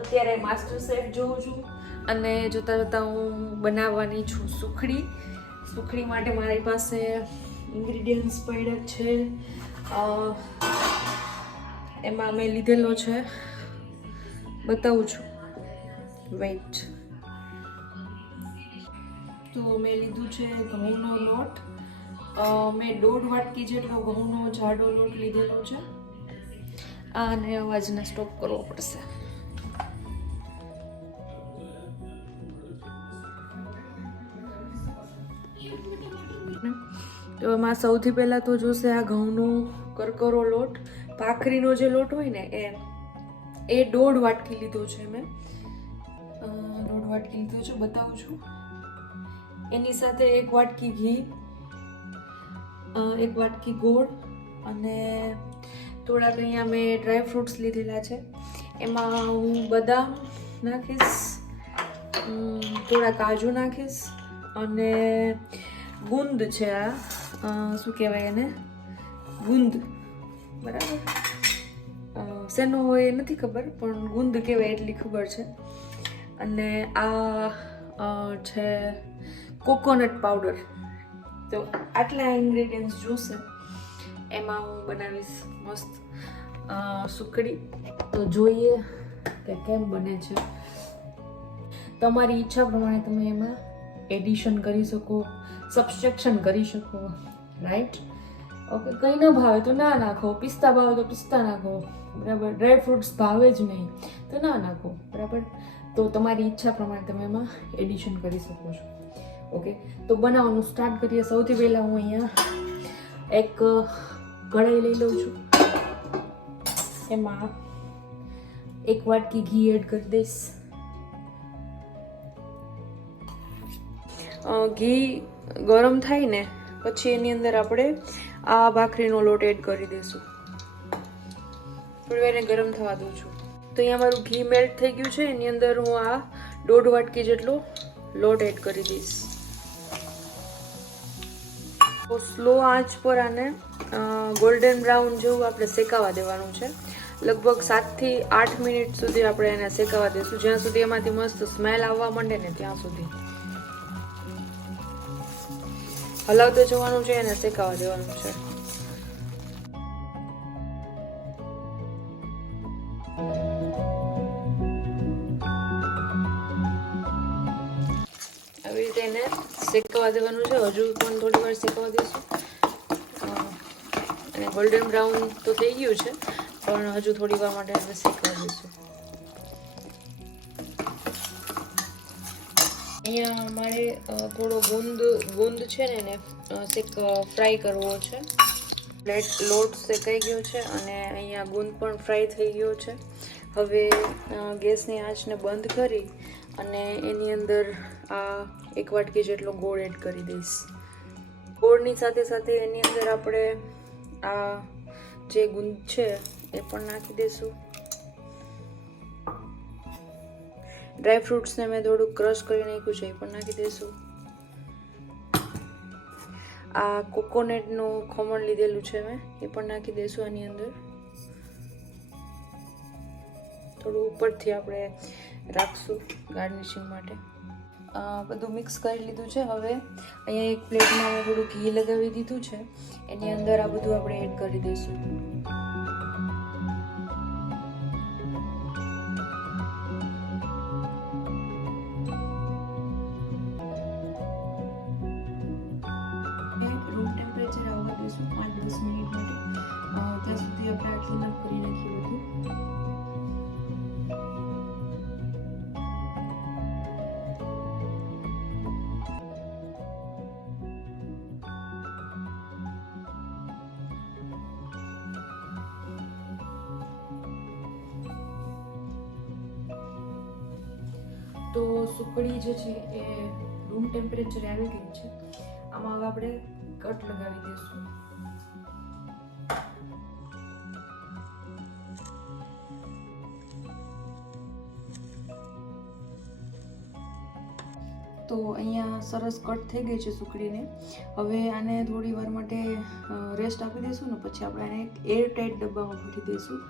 અત્યારે master chef જોઉં છું અને જોતા જોતા હું બનાવવાની છું સુખડી. સુખડી માટે મારી પાસે ઇન્ગ્રીડિયન્ટ્સ પડ્યા છે. એમાં મેં લીધેલો છે, બતાવું છું, વેઇટ. તો મેં લીધું છે ઘઉંનો લોટ. મેં 1.5 વાટકી જેટલો ઘઉંનો જાડો લોટ લીધેલો છે. અને અવાજને સ્ટોપ કરવો પડશે. તો એમાં સૌથી પહેલાં તો જોશે આ ઘઉંનો કરકરો લોટ. ભાખરીનો જે લોટ હોય ને એ 1.5 વાટકી લીધો છે મેં. 1.5 વાટકી લીધો છે, બતાવું છું. એની સાથે 1 વાટકી ઘી, 1 વાટકી ગોળ અને થોડાક અહીંયા મેં ડ્રાય ફ્રૂટ્સ લીધેલા છે. એમાં હું બદામ નાખીશ, થોડા કાજુ નાખીશ અને ગુંદ છે, આ શું કહેવાય એને, ગુંદ, બરાબર. શેનો હોય એ નથી ખબર, પણ ગુંદ કહેવાય એટલી ખબર છે. અને આ છે કોકોનટ પાવડર. તો આટલા ઇન્ગ્રેડિયન્ટ્સ જોશે. એમાં હું બનાવીશ મસ્ત સુખડી. તો જોઈએ કે કેમ બને છે. તમારી ઈચ્છા પ્રમાણે તમે એમાં એડિશન કરી શકો, સબસ્ટ્રેક્શન કરી શકો, રાઈટ? ઓકે. કંઈ ન ભાવે તો ના નાખો, પિસ્તા ભાવે તો પિસ્તા નાખો, બરાબર. ડ્રાય ફ્રૂટ્સ ભાવે જ નહીં તો ના નાખો, બરાબર. તો તમારી ઈચ્છા પ્રમાણે તમે એમાં એડિશન કરી શકો છો. ઓકે, તો બનાવવાનું સ્ટાર્ટ કરીએ. સૌથી પહેલાં હું અહીંયા એક કઢાઈ લઈ લઉં છું. એમાં 1 વાટકી ઘી એડ કરી દઈશ. ઘી ગરમ થાય ને પછી એની અંદર આપણે આ ભાખરીનો લોટ એડ કરી દઈશું. થોડી વાર એને ગરમ થવા દઉં છું. તો અહીંયા મારું ઘી મેલ્ટ થઈ ગયું છે. એની અંદર હું આ 1.5 વાટકી જેટલો લોટ એડ કરી દઈશ. તો સ્લો આંચ પર આને ગોલ્ડન બ્રાઉન જેવું આપણે શેકાવા દેવાનું છે. લગભગ 7 થી 8 મિનિટ સુધી આપણે એને શેકાવા દઈશું, જ્યાં સુધી એમાંથી મસ્ત સ્મેલ આવવા માંડે ને ત્યાં સુધી. હલાવતો જવાનું છે અને શેકાવા દેવાનું છે. આવી રીતે એને શેકાવા દેવાનું છે. હજુ પણ થોડી વાર શેકાવા દઈશું. અને ગોલ્ડન બ્રાઉન તો થઈ ગયું છે, પણ હજુ થોડી વાર માટે આપણે શેકવા દઈશું. અહીંયા અમારે થોડો ગુંદ છે ને એને ફ્રાય કરવો છે. લોટ શેકાઈ ગયો છે અને અહીંયા ગુંદ પણ ફ્રાય થઈ ગયો છે. હવે ગેસની આંચને બંધ કરી અને એની અંદર આ 1 વાટકી જેટલો ગોળ એડ કરી દઈશ. ગોળની સાથે સાથે એની અંદર આપણે આ જે ગુંદ છે એ પણ નાખી દઈશું. ડ્રાય ફ્રૂટ્સને મેં થોડું ક્રશ કરી નાખ્યું છે, એ પણ નાખી દઈશું. આ કોકોનટનું ખમણ લીધેલું છે મેં, એ પણ નાખી દઈશું આની અંદર. થોડું ઉપરથી આપણે રાખશું ગાર્નિશિંગ માટે. બધું મિક્સ કરી લીધું છે. હવે અહીંયા એક પ્લેટમાં મેં થોડું ઘી લગાવી દીધું છે. એની અંદર આ બધું આપણે એડ કરી દઈશું. રૂમ ટેમ્પરેચર આવવા દઈશું 5-10 મિનિટ માટે. ત્યાં સુધી આપણે આ ક્લીન અપ કરી નાખીએ બધું. તો સુખડી જે છે એ રૂમ ટેમ્પરેચરે આવી ગઈ છે. આમાં હવે આપણે કટ લગાવી દઈશું. તો અહીંયા સરસ કટ થઈ ગઈ છે સુખડીને. હવે આને થોડી વાર માટે રેસ્ટ આપી દઈશું ને પછી આપણે આને એક એર ટાઈટ ડબ્બામાં ભરી દઈશું.